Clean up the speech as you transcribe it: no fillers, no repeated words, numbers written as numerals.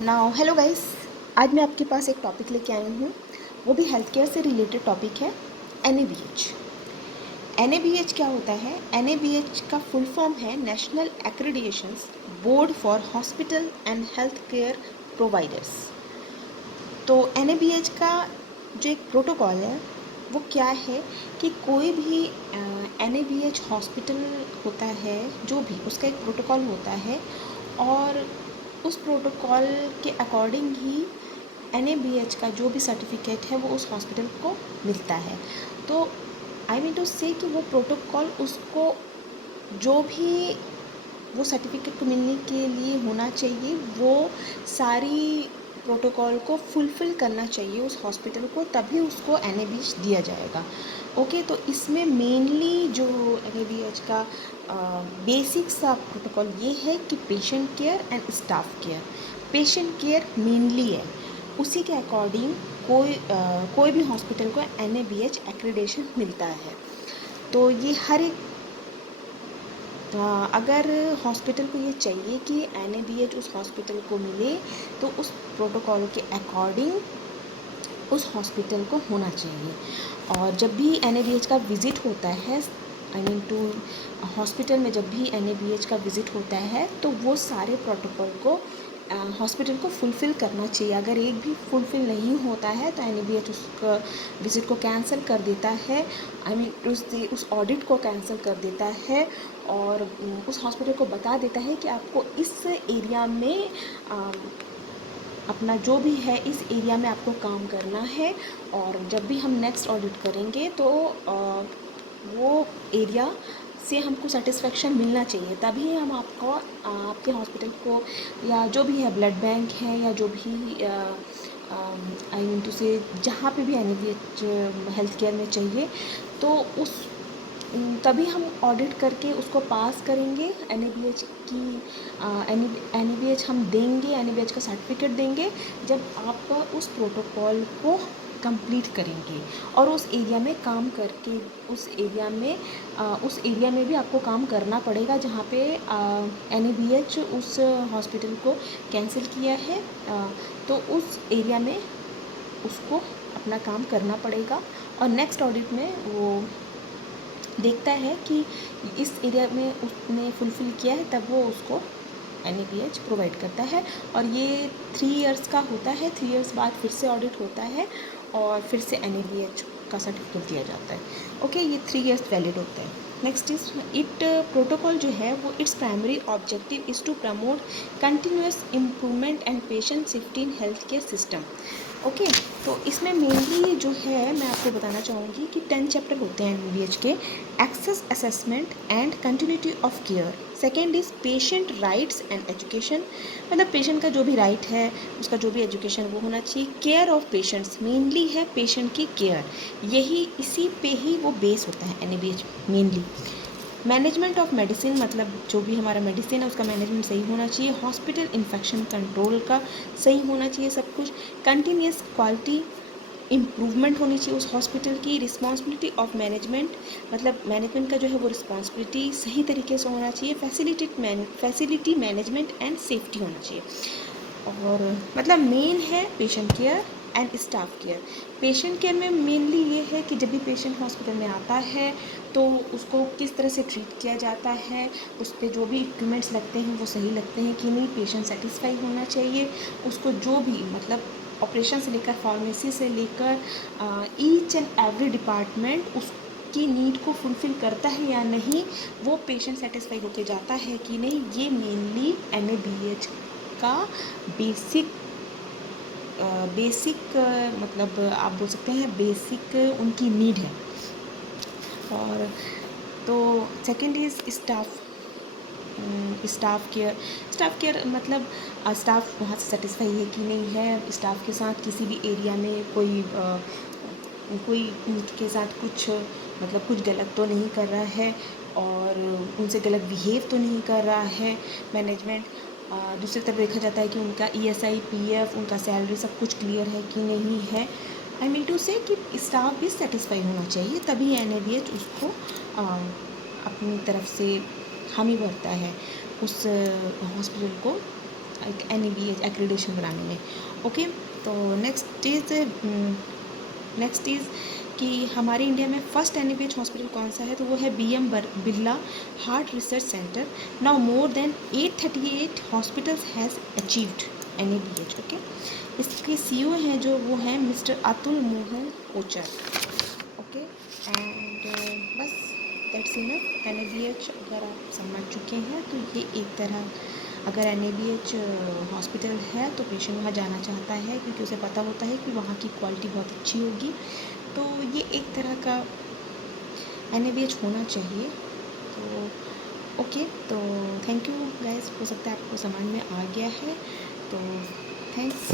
Now hello guys, आज मैं आपके पास एक टॉपिक लेके आई हूँ। वो भी हेल्थ केयर से रिलेटेड टॉपिक है। NABH। NABH क्या होता है? NABH का फुल फॉर्म है national accreditations board for hospital and health care providers. तो NABH का जो एक प्रोटोकॉल है वो क्या है कि कोई भी NABH हॉस्पिटल होता है, जो भी उसका एक प्रोटोकॉल होता है और उस प्रोटोकॉल के अकॉर्डिंग ही NABH का जो भी सर्टिफिकेट है वो उस हॉस्पिटल को मिलता है। तो आई मीन टू से कि वो प्रोटोकॉल उसको जो भी वो सर्टिफिकेट को मिलने के लिए होना चाहिए, वो सारी प्रोटोकॉल को फुलफ़िल करना चाहिए उस हॉस्पिटल को, तभी उसको NABH दिया जाएगा। ओके, तो इसमें मेनली जो NABH का बेसिक सा प्रोटोकॉल ये है कि patient care and staff care. Patient care mainly है, उसी के अकॉर्डिंग कोई भी हॉस्पिटल को NABH एक्रेडिटेशन मिलता है। तो ये हर एक अगर हॉस्पिटल को ये चाहिए कि NABH उस हॉस्पिटल को मिले, तो उस प्रोटोकॉल के अकॉर्डिंग उस हॉस्पिटल को होना चाहिए। और जब भी NABH का विज़िट होता है, आई मीन टू हॉस्पिटल में जब भी NABH का विज़िट होता है, तो वो सारे प्रोटोकॉल को हॉस्पिटल को फुलफ़िल करना चाहिए। अगर एक भी फुलफ़िल नहीं होता है तो NABH उसका विज़िट को कैंसिल कर देता है, आई मीन उस ऑडिट को कैंसिल कर देता है और उस हॉस्पिटल को बता देता है कि आपको इस एरिया में अपना जो भी है इस एरिया में आपको काम करना है। और जब भी हम नेक्स्ट ऑडिट करेंगे तो वो एरिया से हमको सेटिस्फेक्शन मिलना चाहिए, तभी हम आपको आपके हॉस्पिटल को या जो भी है ब्लड बैंक है या जो भी आई मीन टू से जहाँ पे भी NABH हेल्थ केयर में चाहिए, तो उस तभी हम ऑडिट करके उसको पास करेंगे। NABH की NABH हम देंगे, NABH का सर्टिफिकेट देंगे जब आप उस प्रोटोकॉल को कंप्लीट करेंगे और उस एरिया में काम करके उस एरिया में भी आपको काम करना पड़ेगा जहाँ पे NABH उस हॉस्पिटल को कैंसिल किया है। तो उस एरिया में उसको अपना काम करना पड़ेगा और नेक्स्ट ऑडिट में वो देखता है कि इस एरिया में उसने फुलफ़िल किया है, तब वो उसको NABH प्रोवाइड करता है। और ये 3 इयर्स का होता है। 3 इयर्स बाद फिर से ऑडिट होता है और फिर से NABH का सर्टिफिकेट दिया जाता है। ओके, ये 3 इयर्स वैलिड होता है। नेक्स्ट इज इट प्रोटोकॉल जो है वो its primary objective is to promote continuous improvement and patient safety in health care system. Okay, तो इसमें मेनली जो है मैं आपको बताना चाहूँगी कि 10 चैप्टर होते हैं NABH के। Access assessment and continuity of care. Second is patient rights and education, मतलब पेशेंट का जो भी राइट है, उसका जो भी एजुकेशन वो होना चाहिए। केयर ऑफ पेशेंट्स, मेनली है पेशेंट की केयर, यही इसी पे ही वो बेस होता है NABH mainly. Management of medicine, मतलब जो भी हमारा मेडिसिन है उसका मैनेजमेंट सही होना चाहिए। हॉस्पिटल इन्फेक्शन कंट्रोल का सही होना चाहिए सब कुछ। कंटिन्यूस क्वालिटी इम्प्रूवमेंट होनी चाहिए उस हॉस्पिटल की। रिस्पॉन्सिबिलिटी ऑफ मैनेजमेंट, मतलब मैनेजमेंट का जो है वो रिस्पॉन्सिबिलिटी सही तरीके से होना चाहिए। फैसिलिटी मैनेजमेंट एंड सेफ्टी होना चाहिए। और मतलब मेन है patient care and staff care. Patient care में मेनली ये है कि जब भी पेशेंट हॉस्पिटल में आता है तो उसको किस तरह से ट्रीट किया जाता है, उस पर जो भी इक्विपमेंट्स लगते हैं वो सही लगते हैं कि नहीं, पेशेंट सेटिस्फाई होना चाहिए। उसको जो भी मतलब ऑपरेशन से लेकर फार्मेसी से लेकर ईच एंड एवरी डिपार्टमेंट उसकी नीड को फुलफ़िल करता है या नहीं, वो पेशेंट सेटिस्फाई होकर जाता है कि नहीं, ये मेनली NABH का बेसिक मतलब आप बोल सकते हैं बेसिक उनकी नीड है। और तो सेकंड इज़ स्टाफ केयर मतलब स्टाफ वहाँ से सेटिस्फाई है कि नहीं है, स्टाफ के साथ किसी भी एरिया में कोई उनके साथ कुछ मतलब कुछ गलत तो नहीं कर रहा है और उनसे गलत बिहेव तो नहीं कर रहा है मैनेजमेंट। दूसरी तरफ देखा जाता है कि उनका ESI PF उनका सैलरी सब कुछ क्लियर है कि नहीं है। आई मीन टू से कि स्टाफ भी सेटिस्फाई होना चाहिए, तभी NABH उसको अपनी तरफ से हामी भरता है उस हॉस्पिटल को एक NABH एक्रीडेशन बनाने में। ओके, तो नेक्स्ट इज़ कि हमारे इंडिया में फर्स्ट NABH हॉस्पिटल कौन सा है, तो वो है BM Birla heart research centre. Now more than 838 hospitals has achieved NABH। Okay, इसके CEO हैं जो वो हैं mister Atul Mohan Kochar. Okay, and बस दैट्स इनफ। NABH अगर आप समझ चुके हैं तो ये एक तरह, अगर NABH हॉस्पिटल है तो पेशेंट वहाँ जाना चाहता है क्योंकि उसे पता होता है कि वहाँ की क्वालिटी बहुत अच्छी होगी। तो ये एक तरह का NABH होना चाहिए। तो ओके, तो थैंक यू गाइस, हो सकता है आपको समझ में आ गया है। तो थैंक्स।